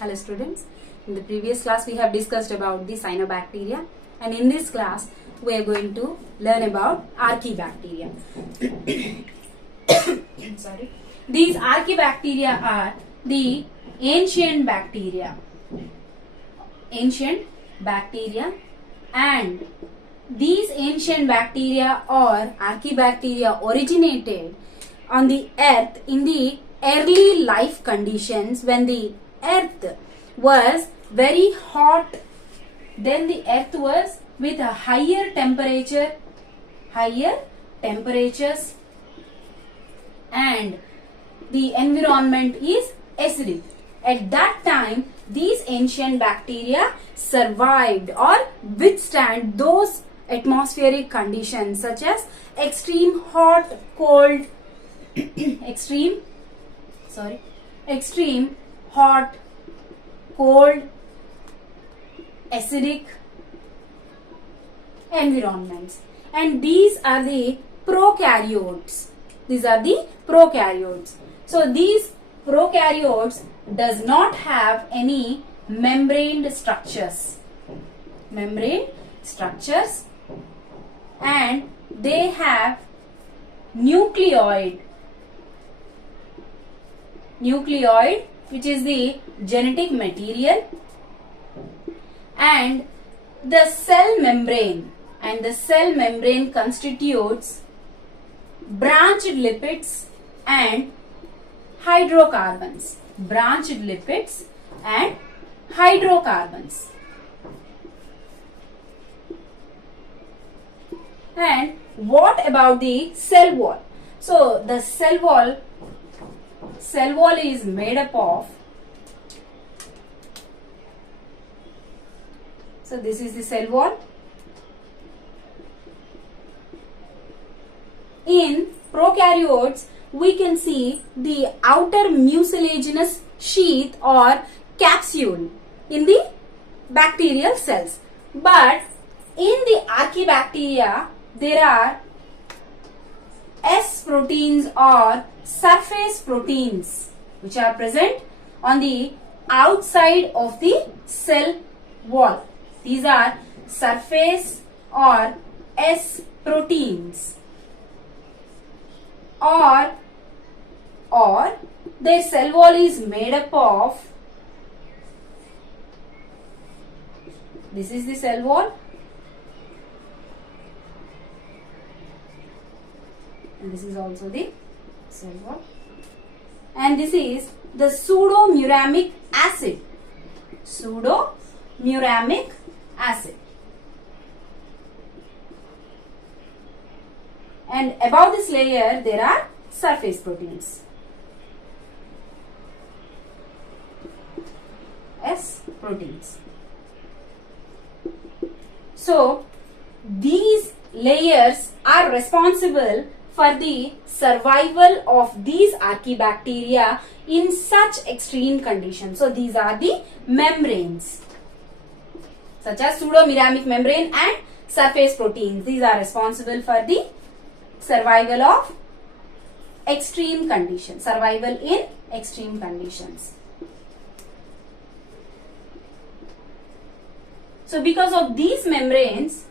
Hello students, in the previous class we have discussed about the cyanobacteria, and in this class we are going to learn about Archaebacteria. Sorry. These Archaebacteria are the ancient bacteria, and these ancient bacteria or Archaebacteria originated on the earth in the early life conditions when the earth was very hot. Then the earth was with a higher temperatures, and the environment is acidic. At that time, these ancient bacteria survived or withstand those atmospheric conditions such as extreme hot, cold, extreme hot, cold, acidic environments. And these are the prokaryotes. So these prokaryotes does not have any membrane structures, and they have nucleoid, which is the genetic material, and the cell membrane, constitutes branched lipids and hydrocarbons. And what about the cell wall? So the cell wall is made up of, so this is the cell wall. In prokaryotes, we can see the outer mucilaginous sheath or capsule in the bacterial cells. But in the Archaebacteria, there are S proteins or surface proteins which are present on the outside of the cell wall. These are surface or S proteins, or their cell wall is made up of, this is the cell wall, and this is also the cell wall, and this is the pseudomuramic acid. And above this layer there are surface proteins, S proteins. So these layers are responsible for the survival of these Archaebacteria in such extreme conditions. So these are the membranes, such as pseudomuramic membrane and surface proteins. These are responsible for the survival in extreme conditions. So because of these membranes,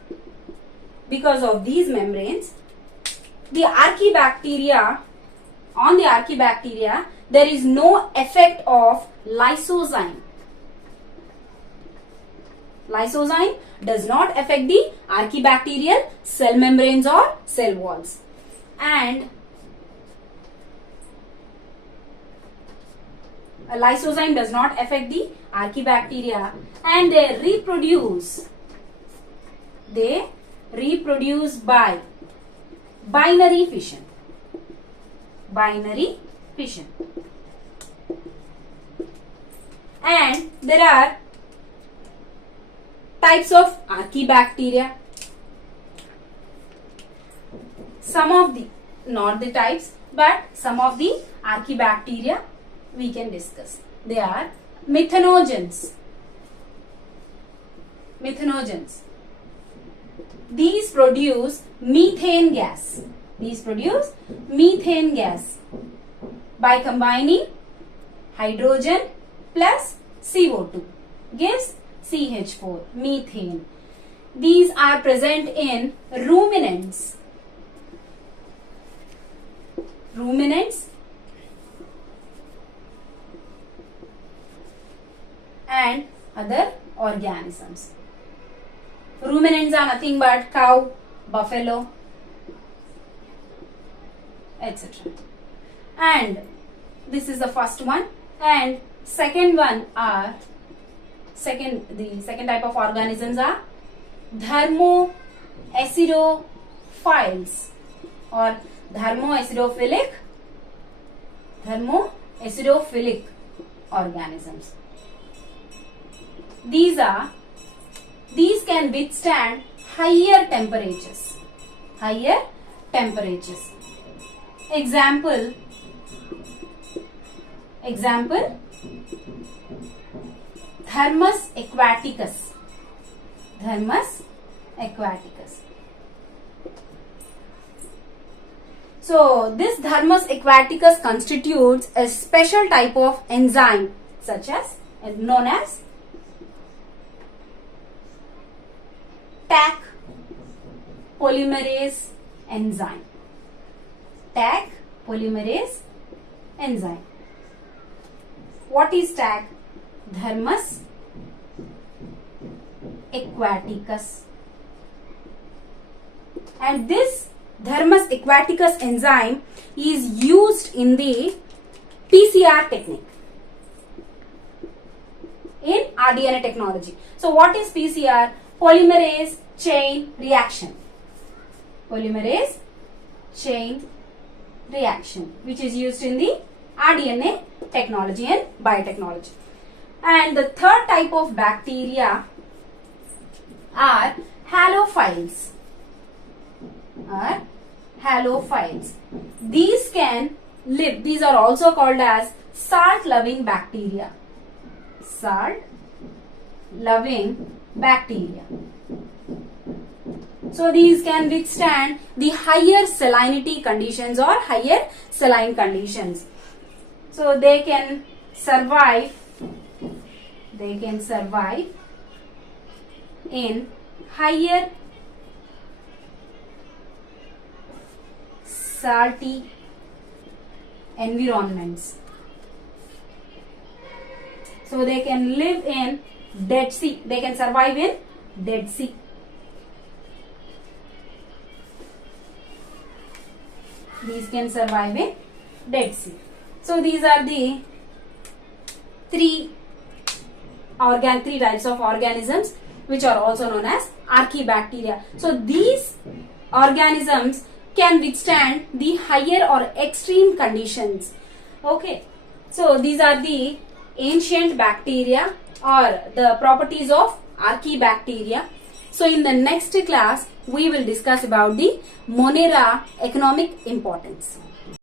the Archaebacteria, there is no effect of lysozyme. Lysozyme does not affect the archaebacterial cell membranes or cell walls. And a lysozyme does not affect the Archaebacteria, and they reproduce by binary fission. And there are types of Archaebacteria. Some of the, not the types, but some of the Archaebacteria we can discuss. They are methanogens. These produce methane gas. by combining hydrogen plus CO2 gives CH4, methane. These are present in ruminants. Ruminants and other organisms. Ruminants are nothing but cow, buffalo, etc. And this is the first one. And second one are the second type of organisms are thermoacidophiles or thermoacidophilic organisms. These can withstand higher temperatures. Example Thermus aquaticus. So this Thermus aquaticus constitutes a special type of enzyme known as Taq polymerase enzyme. What is Taq? Thermus aquaticus. And this Thermus aquaticus enzyme is used in the PCR technique in rDNA technology. So what is PCR? Polymerase chain reaction. Which is used in the rDNA technology and biotechnology. And the third type of bacteria are halophiles. These can live. These are also called as salt-loving bacteria. So these can withstand the higher salinity conditions or higher saline conditions. So they can survive in higher salty environments. So they can live in Dead Sea. They can survive in Dead Sea. These can survive in Dead Sea. So these are the three types of organisms which are also known as Archaebacteria. So these organisms can withstand the higher or extreme conditions. Okay. So these are the ancient bacteria or the properties of Archaebacteria. So in the next class, we will discuss about the Monera economic importance.